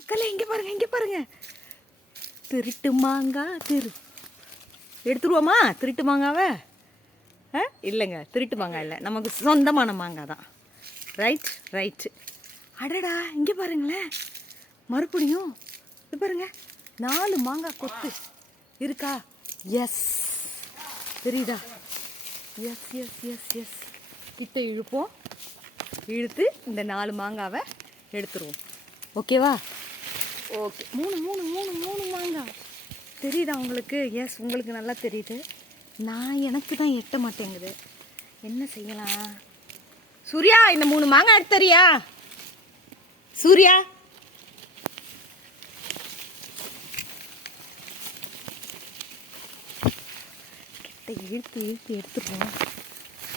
மக்களே இங்கே பாருங்க இங்கே பாருங்க. திருட்டு மாங்காய் திரு எடுத்துருவோமா? திருட்டு மாங்காவை? ஆ? இல்லைங்க திருட்டு மாங்காய் இல்லை. நமக்கு சொந்தமான மாங்காய் தான். ரைட் ரைட்டு அடடா இங்கே பாருங்களேன். மறுபடியும் இது பாருங்க நாலு மாங்காய் கொத்து இருக்கா? எஸ் தெரியுதா? எஸ் எஸ் எஸ் எஸ் கிட்ட இழுப்போம். இழுத்து இந்த நாலு மாங்காவை எடுத்துருவோம். ஓகேவா ஓகே. மூணு மூணு மூணு மூணு மாங்காய் தெரியுதா உங்களுக்கு? எஸ் உங்களுக்கு நல்லா தெரியுது. நான் எனக்கு தான் எட்ட மாட்டேங்குது. என்ன செய்யலாம்? சூர்யா இந்த மூணு மாங்காய் எடுத்தறியா சூர்யா? கிட்ட இழுத்து இழுத்து எடுத்துருவோம்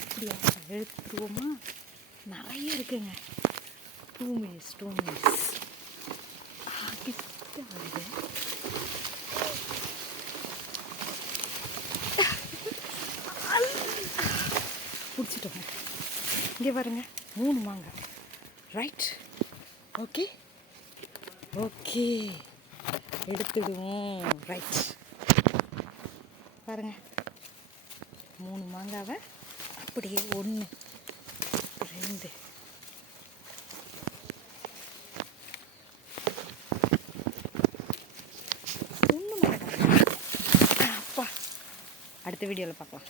அப்படியா? எடுத்துருவோமா? நிறைய இருக்குங்க. டூ மினிட்ஸ் டூ மினிட்ஸ் கிட்ட வருது பிடிச்சிட்டோங்க இங்கே பாருங்க மூணு மாங்காய் ரைட் ஓகே ஓகே எடுத்துடுவோம். ரைட் பாருங்க. மூணு மாங்காவை அப்படியே ஒன்று ரெண்டு. ஒன்று அப்பா அடுத்த வீடியோவில் பார்க்கலாம்.